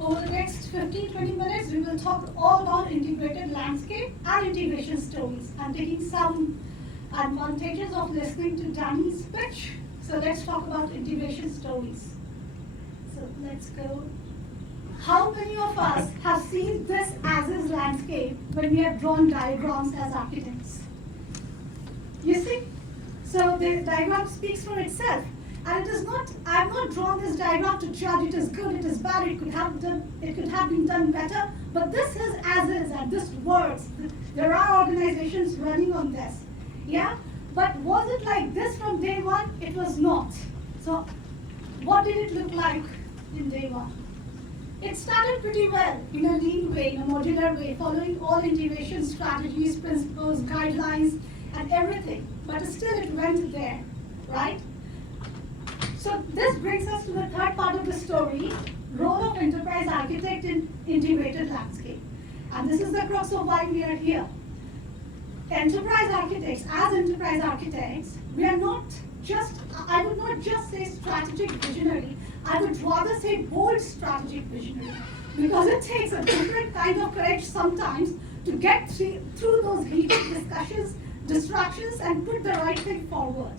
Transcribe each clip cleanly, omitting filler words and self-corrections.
Over the next 15-20 minutes, we will talk all about integrated landscape and integration stories. I'm taking some advantages of listening to Danny's pitch. So let's talk about integration stories. So let's go. How many of us have seen this as-is landscape when we have drawn diagrams as architects? You see? So the diagram speaks for itself. And it is not, I have not drawn this diagram to judge it is good, it is bad, it could have been done better, but this is as is, and this works. There are organizations running on this. Yeah? But was it like this from day one? It was not. So what did it look like in day one? It started pretty well in a lean way, in a modular way, following all integration strategies, principles, guidelines, and everything. But still it went there, right? So this brings us to the third part of the story, role of enterprise architect in integrated landscape. And this is the crux of why we are here. Enterprise architects, as enterprise architects, we are not just, I would not just say strategic visionary, I would rather say bold strategic visionary. Because it takes a different kind of courage sometimes to get through those heated discussions, distractions, and put the right thing forward.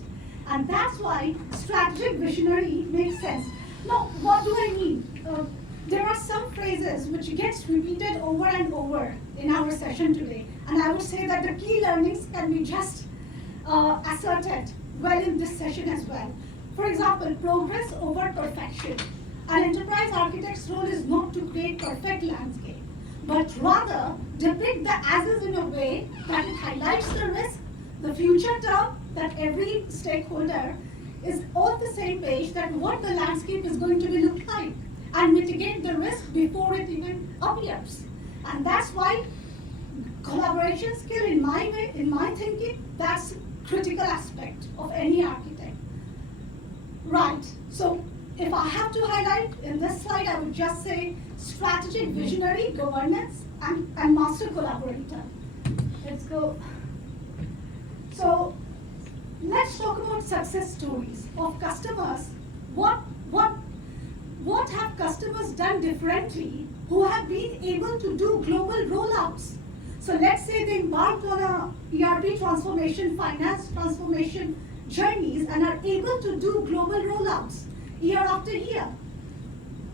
And that's why strategic visionary makes sense. Now, what do I mean? There are some phrases which gets repeated over and over in our session today. And I would say that the key learnings can be just asserted well in this session as well. For example, progress over perfection. An enterprise architect's role is not to create perfect landscape, but rather depict the as-is in a way that it highlights the risk, the future term, that every stakeholder is on the same page that what the landscape is going to be look like and mitigate the risk before it even appears. And that's why collaboration skill in my thinking, that's critical aspect of any architect. Right, so if I have to highlight in this slide, I would just say strategic visionary, governance, and master collaborator. Let's go. So let's talk about success stories of customers. What have customers done differently who have been able to do global rollouts? So let's say they embarked on a ERP transformation, finance transformation journeys and are able to do global rollouts year after year.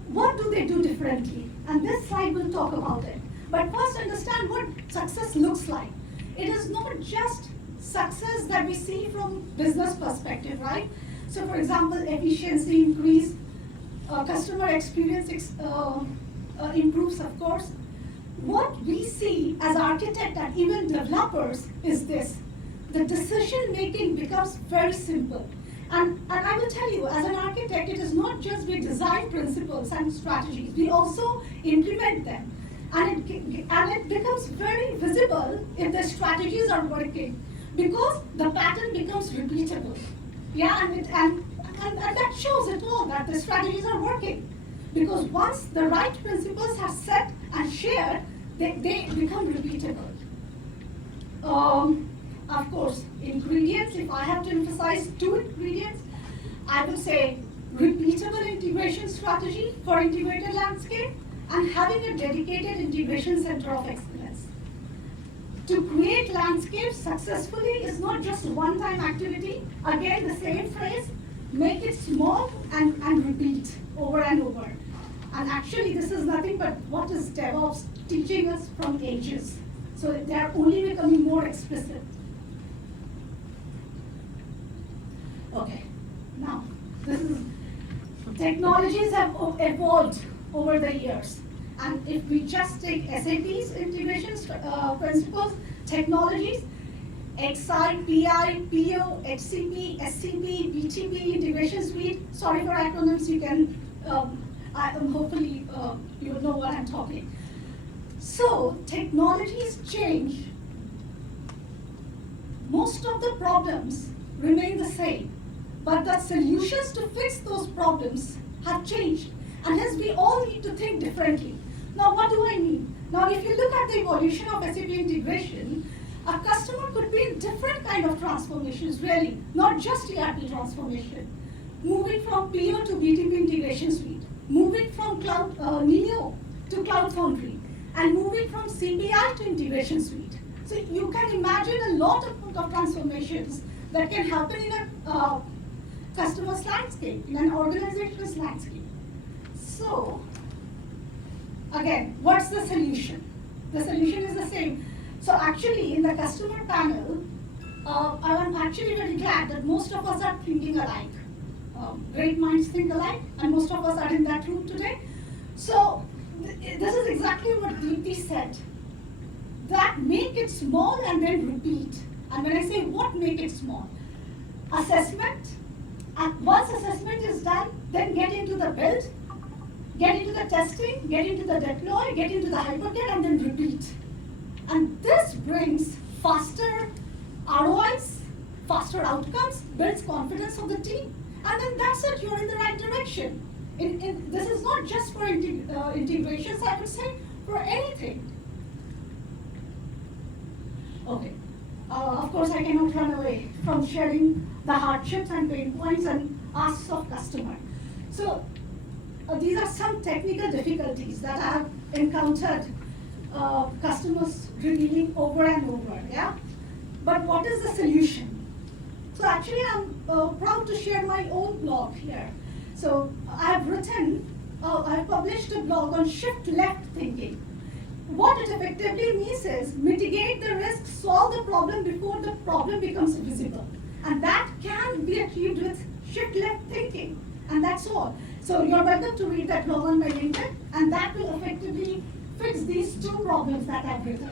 What do they do differently? And this slide will talk about it. But first understand what success looks like. It is not just success that we see from business perspective, right? So for example, efficiency increase, customer experience improves, of course. What we see as architects and even developers is this. The decision making becomes very simple. And I will tell you, as an architect, it is not just we design principles and strategies, we also implement them. And it becomes very visible if the strategies are working, because the pattern becomes repeatable. Yeah, and that shows it all, that the strategies are working. Because once the right principles have set and shared, they become repeatable. Of course, ingredients, if I have to emphasize 2 ingredients, I would say repeatable integration strategy for integrated landscape and having a dedicated integration center of excellence. To create landscapes successfully is not just a one-time activity. Again, the same phrase, make it small and repeat over and over. And actually, this is nothing but what is DevOps teaching us from ages. So they are only becoming more explicit. Okay, now, this is, technologies have evolved over the years. And if we just take SAP's integration principles, technologies, XI, PI, PO, HCP, SCP, BTP, Integration Suite, sorry for acronyms, you can, hopefully you will know what I'm talking. So, technologies change. Most of the problems remain the same, but the solutions to fix those problems have changed. And hence we all need to think differently. Now what do I mean? Now if you look at the evolution of SAP integration, a customer could be in different kind of transformations really, not just ERP transformation. Moving from PO to BTP Integration Suite, moving from Neo to Cloud Foundry, and moving from CPI to Integration Suite. So you can imagine a lot of transformations that can happen in a customer's landscape, in an organization's landscape. So, again, what's the solution? The solution is the same. So actually, in the customer panel, I'm actually very glad that most of us are thinking alike. Great minds think alike, and most of us are in that room today. So this is exactly what Deepti said. That make it small and then repeat. And when I say what make it small, assessment, and once assessment is done, then get into the build, get into the testing, get into the deploy, get into the hypercare, and then repeat. And this brings faster ROIs, faster outcomes, builds confidence of the team, and then that's it, you're in the right direction. This is not just for integrations, I would say, for anything. Okay. Of course, I cannot run away from sharing the hardships and pain points and asks of customer. So these are some technical difficulties that I have encountered customers revealing over and over, yeah? But what is the solution? So actually, I'm proud to share my own blog here. So I've published a blog on shift-left thinking. What it effectively means is mitigate the risk, solve the problem before the problem becomes visible. And that can be achieved with shift-left thinking. And that's all. So you're welcome to read that blog on my LinkedIn, and that will effectively fix these two problems that I've written.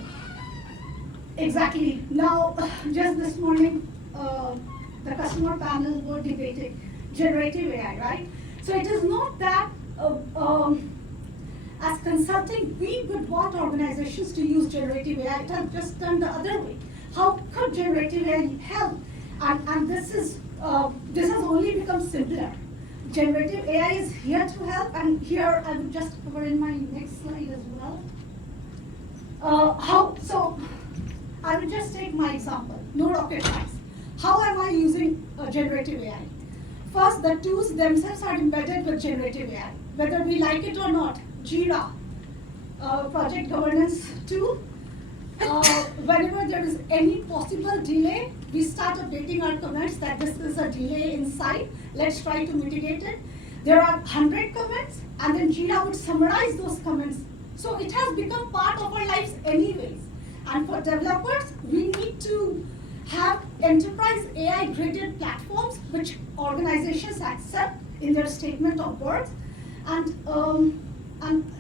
Exactly. Now, just this morning, the customer panel were debating generative AI, right? So it is not that as consulting, we would want organizations to use generative AI. It has just done the other way. How could generative AI help? And this has only become simpler. Generative AI is here to help, and here I will just cover in my next slide as well. So I will just take my example, no rocket science. How am I using generative AI? First, the tools themselves are embedded with generative AI, whether we like it or not. Jira, project governance tool. Whenever there is any possible delay, we start updating our comments that this is a delay inside. Let's try to mitigate it. There are 100 comments, and then Jira would summarize those comments. So it has become part of our lives anyways. And for developers, we need to have enterprise AI-graded platforms which organizations accept in their statement of work. And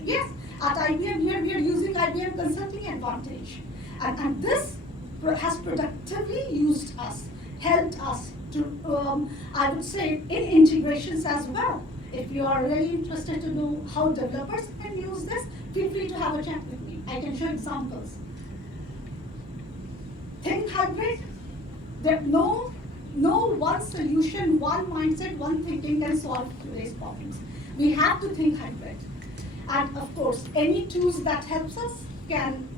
yes, at IBM here we are using IBM Consulting Advantage. And this has productively used us, helped us to, I would say, in integrations as well. If you are really interested to know how developers can use this, feel free to have a chat with me. I can show examples. Think hybrid. There no one solution, one mindset, one thinking can solve today's problems. We have to think hybrid. And of course, any tools that helps us can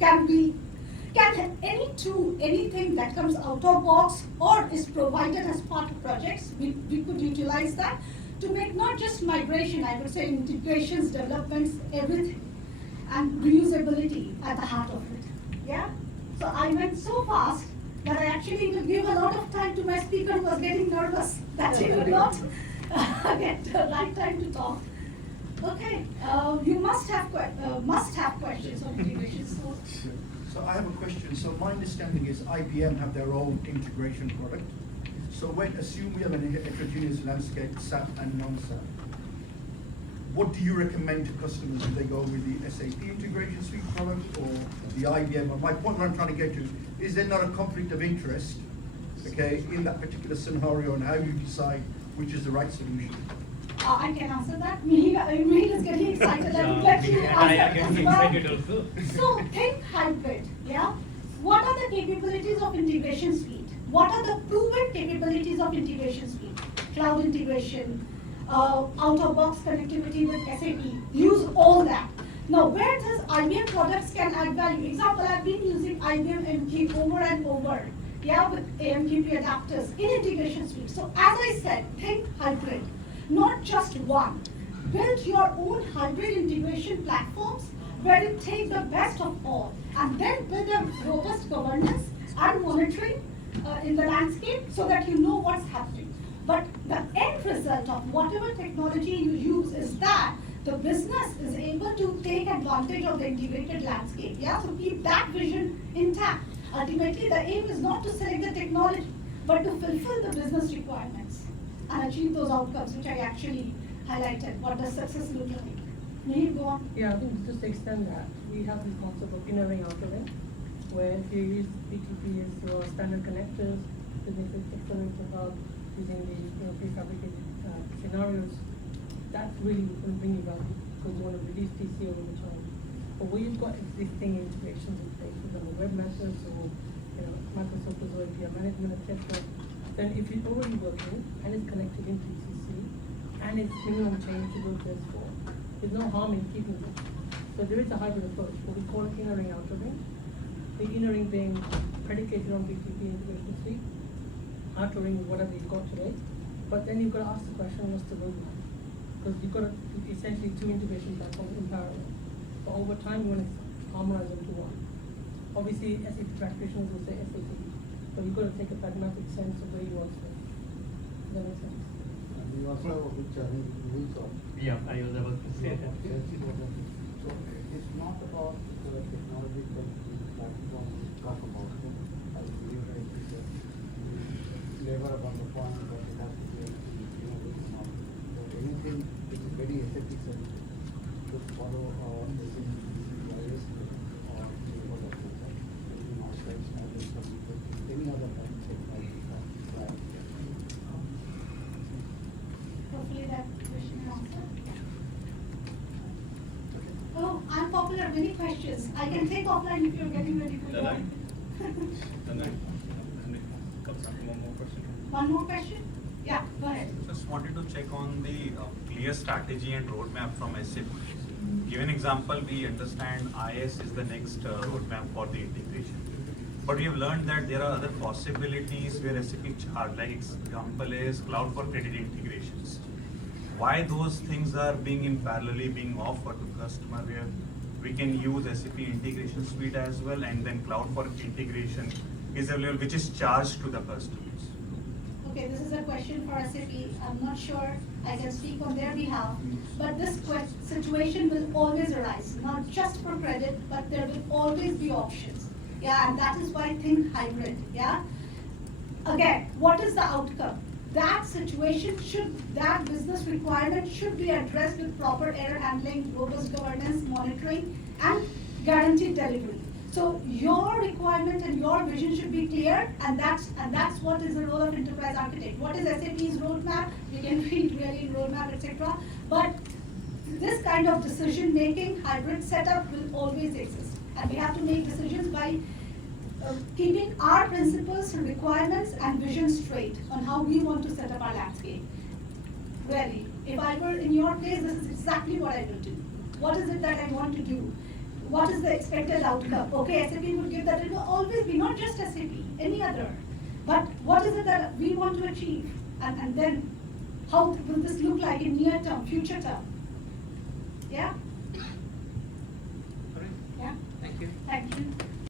help any tool, anything that comes out of box or is provided as part of projects, we could utilize that to make not just migration, I would say integrations, developments, everything, and reusability at the heart of it. Yeah? So I went so fast that I actually will give a lot of time to my speaker who was getting nervous that he would not get the right time to talk. Okay, you must have questions on integration. So I have a question. So my understanding is IBM have their own integration product. So when assume we have an heterogeneous landscape, SAP and non-SAP, what do you recommend to customers? Do they go with the SAP Integration Suite product or the IBM? My point what I'm trying to get to is there not a conflict of interest, okay, in that particular scenario and how you decide which is the right solution? I can answer that. Mihir is getting excited. I would like to answer as well. So think hybrid, yeah? What are the capabilities of Integration Suite? What are the proven capabilities of Integration Suite? Cloud integration, out-of-box connectivity with SAP. Use all that. Now, where does IBM products can add value? Example, I've been using IBM MQ over and over, yeah, with AMQP adapters in Integration Suite. So as I said, think hybrid. Not just one. build your own hybrid integration platforms where you take the best of all and then build a robust governance and monitoring in the landscape so that you know what's happening. But the end result of whatever technology you use is that the business is able to take advantage of the integrated landscape. Yeah, so keep that vision intact. Ultimately, the aim is not to select the technology, but to fulfill the business requirements and achieve those outcomes, which I actually highlighted. What does success look like? May you go on? Yeah, I think just to extend that, we have this concept of inner ring, outer ring, where if you use BTP as your standard connectors, it makes it accelerate about using the prefabricated scenarios. That really will bring you value because you want to reduce TCO over time. But where you've got existing integrations in place, for example, webmasters or Microsoft Azure API management, etc., then if it's already working and it's connected into ECC and it's minimum change to go to S4, there's no harm in keeping it. So there is a hybrid approach, what we call it inner ring, outer ring. The inner ring being predicated on BTP Integration Suite, outer ring is whatever you've got today. But then you've got to ask the question, what's the roadmap? Because you've got essentially two integration platforms in parallel. But over time, you want to harmonize them to one. Obviously, SAP practitioners will say SAP, but you've got to take a pragmatic sense of where you are today. Does that make sense? And you also have a good challenge rules of. Yeah, I was about to say that. So it's not about the technological platform to talk about it. As you rightly said, labor upon the point that it has to be very small. But anything which is very SAP centric to follow our SAP IS or outside standards of any other kind of technology. Hopefully that question answered. Oh, I'm popular, many questions. I can take offline if you're getting ready for your. One more question? Yeah, go ahead. Just wanted to check on the clear strategy and roadmap from SAP. Give an example, we understand IS is the next roadmap for the integration. But we have learned that there are other possibilities where SAP charge, like example is cloud for credit integrations. Why those things are being in parallelly being offered to customer where we can use SAP Integration Suite as well and then cloud for integration is available which is charged to the customers. Okay, this is a question for SAP. I'm not sure I can speak on their behalf, but this situation will always arise, not just for credit, but there will always be options. Yeah, and that is why I think hybrid, yeah? Again, what is the outcome? That situation that business requirement should be addressed with proper error handling, robust governance, monitoring, and guaranteed delivery. So your requirement and your vision should be clear, and that's what is the role of enterprise architect. What is SAP's roadmap? We can read really in roadmap, etc. But this kind of decision making, hybrid setup will always exist, and we have to make decisions by keeping our principles, requirements, and vision straight on how we want to set up our landscape. Really, if I were in your place, this is exactly what I will do. What is it that I want to do? What is the expected outcome? Okay, SAP would give that. It will always be not just SAP, any other. But what is it that we want to achieve? And then how will this look like in near term, future term? Yeah? Yeah? Thank you. Thank you.